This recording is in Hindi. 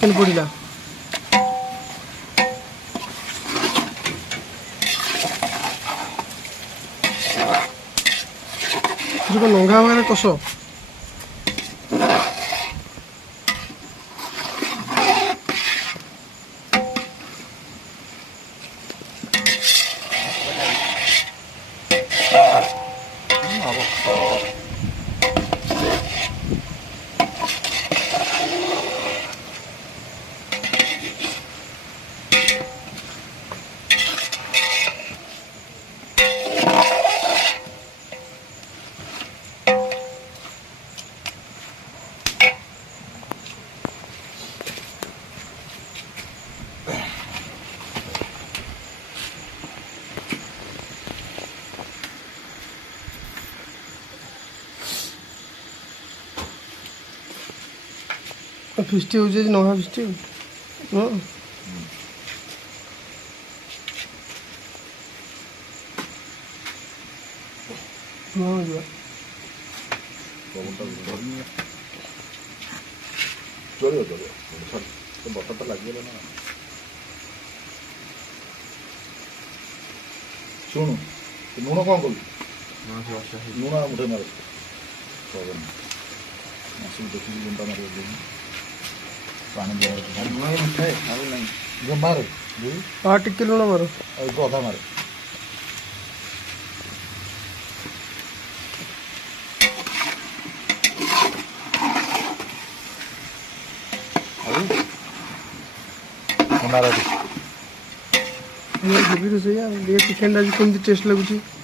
चिकेन पड़ा लंगा भाग कष फिस्टी हो नवा फिस्टी हाँ चलो चलो बटर तो लगे ना शुणु लुण कौन कलु लुण मुठे मार देखिए गुंडा मार पानी मारे हाँ टिके लुण मार अधा मारे रोसे चिकेन कमी टेस्ट लगुच